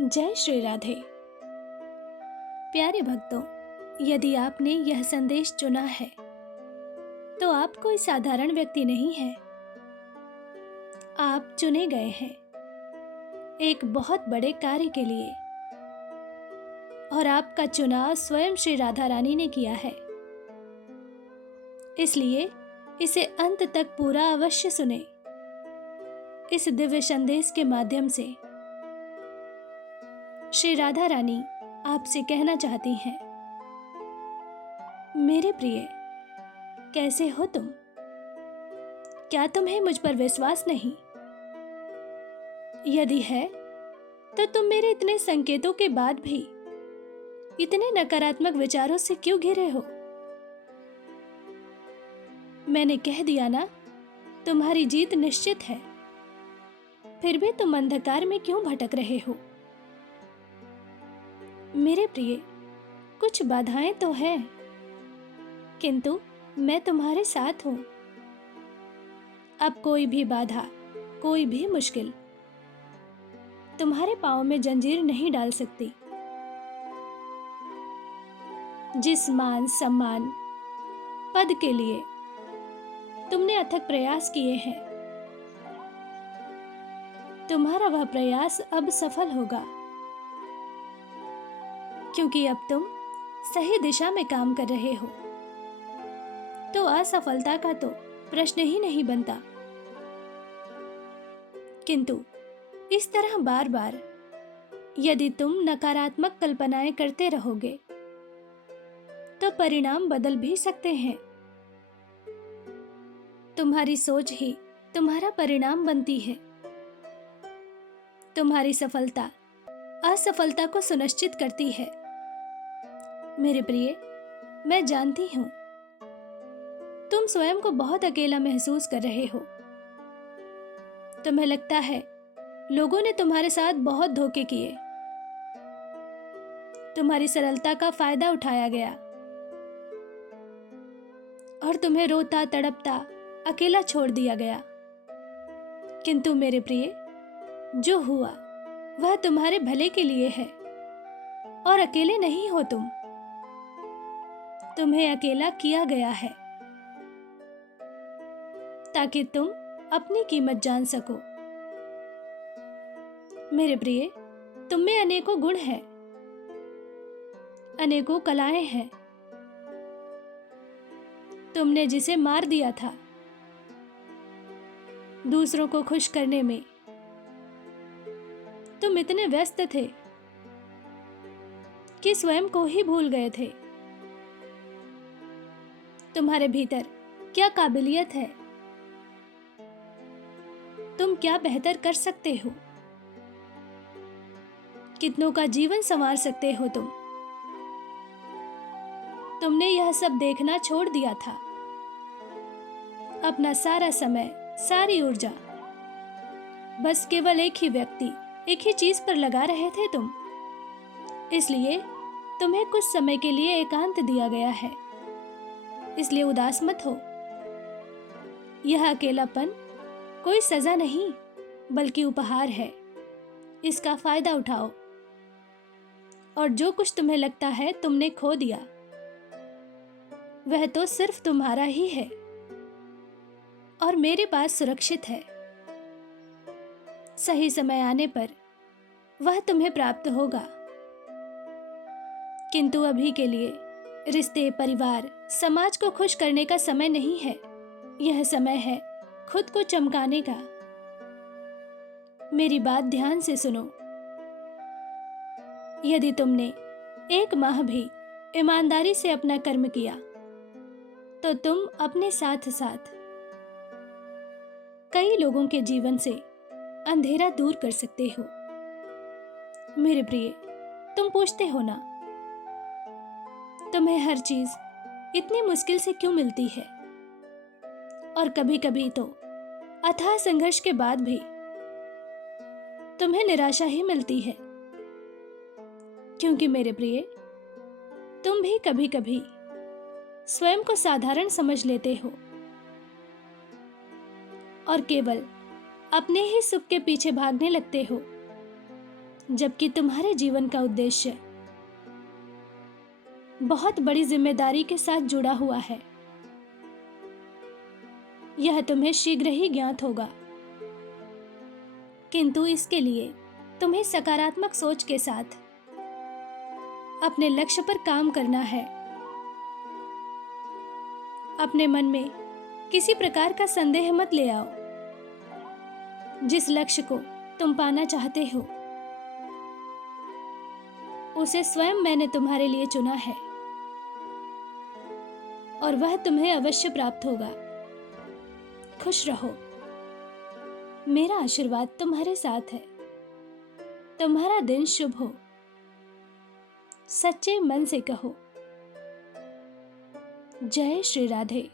जय श्री राधे। प्यारे भक्तों, यदि आपने यह संदेश चुना है तो आप कोई साधारण व्यक्ति नहीं है। आप चुने गए हैं एक बहुत बड़े कार्य के लिए और आपका चुनाव स्वयं श्री राधा रानी ने किया है। इसलिए इसे अंत तक पूरा अवश्य सुने। इस दिव्य संदेश के माध्यम से श्री राधा रानी आपसे कहना चाहती हैं, मेरे प्रिय, कैसे हो तुम? क्या तुम्हें मुझ पर विश्वास नहीं? यदि है तो तुम मेरे इतने संकेतों के बाद भी इतने नकारात्मक विचारों से क्यों घिरे हो? मैंने कह दिया ना, तुम्हारी जीत निश्चित है। फिर भी तुम अंधकार में क्यों भटक रहे हो? मेरे प्रिय, कुछ बाधाएं तो हैं, किंतु मैं तुम्हारे साथ हूं। अब कोई भी बाधा, कोई भी मुश्किल तुम्हारे पांव में जंजीर नहीं डाल सकती। जिस मान सम्मान पद के लिए तुमने अथक प्रयास किए हैं, तुम्हारा वह प्रयास अब सफल होगा, क्योंकि अब तुम सही दिशा में काम कर रहे हो। तो असफलता का तो प्रश्न ही नहीं बनता। किंतु इस तरह बार बार यदि तुम नकारात्मक कल्पनाएं करते रहोगे तो परिणाम बदल भी सकते हैं। तुम्हारी सोच ही तुम्हारा परिणाम बनती है। तुम्हारी सफलता असफलता को सुनिश्चित करती है। मेरे प्रिय, मैं जानती हूं तुम स्वयं को बहुत अकेला महसूस कर रहे हो। तुम्हें लगता है लोगों ने तुम्हारे साथ बहुत धोखे किए, तुम्हारी सरलता का फायदा उठाया गया और तुम्हें रोता तड़पता अकेला छोड़ दिया गया। किंतु मेरे प्रिय, जो हुआ वह तुम्हारे भले के लिए है और अकेले नहीं हो तुम। तुम्हें अकेला किया गया है ताकि तुम अपनी कीमत जान सको। मेरे प्रिय, तुम में अनेकों गुण हैं, अनेकों कलाएं हैं। तुमने जिसे मार दिया था दूसरों को खुश करने में, तुम इतने व्यस्त थे कि स्वयं को ही भूल गए थे। तुम्हारे भीतर क्या काबिलियत है, तुम क्या बेहतर कर सकते हो, कितनों का जीवन संवार सकते हो तुम। तुमने यह सब देखना छोड़ दिया था। अपना सारा समय, सारी ऊर्जा बस केवल एक ही व्यक्ति, एक ही चीज पर लगा रहे थे तुम। इसलिए तुम्हें कुछ समय के लिए एकांत दिया गया है। इसलिए उदास मत हो। यह अकेलापन कोई सजा नहीं, बल्कि उपहार है। इसका फायदा उठाओ और जो कुछ तुम्हें लगता है तुमने खो दिया, वह तो सिर्फ तुम्हारा ही है और मेरे पास सुरक्षित है। सही समय आने पर वह तुम्हें प्राप्त होगा। किंतु अभी के लिए रिश्ते, परिवार, समाज को खुश करने का समय नहीं है। यह समय है खुद को चमकाने का। मेरी बात ध्यान से सुनो। यदि तुमने 1 माह भी ईमानदारी से अपना कर्म किया तो तुम अपने साथ साथ कई लोगों के जीवन से अंधेरा दूर कर सकते हो। मेरे प्रिय, तुम पूछते हो ना, तुम्हें हर चीज इतनी मुश्किल से क्यों मिलती है? और कभी कभी तो अथाह संघर्ष के बाद भी तुम्हें निराशा ही मिलती है। क्योंकि मेरे प्रिय, तुम भी कभी कभी स्वयं को साधारण समझ लेते हो और केवल अपने ही सुख के पीछे भागने लगते हो। जबकि तुम्हारे जीवन का उद्देश्य बहुत बड़ी जिम्मेदारी के साथ जुड़ा हुआ है। यह तुम्हें शीघ्र ही ज्ञात होगा, किंतु इसके लिए तुम्हें सकारात्मक सोच के साथ अपने लक्ष्य पर काम करना है। अपने मन में किसी प्रकार का संदेह मत ले आओ। जिस लक्ष्य को तुम पाना चाहते हो उसे स्वयं मैंने तुम्हारे लिए चुना है और वह तुम्हें अवश्य प्राप्त होगा। खुश रहो। मेरा आशीर्वाद तुम्हारे साथ है। तुम्हारा दिन शुभ हो। सच्चे मन से कहो, जय श्री राधे।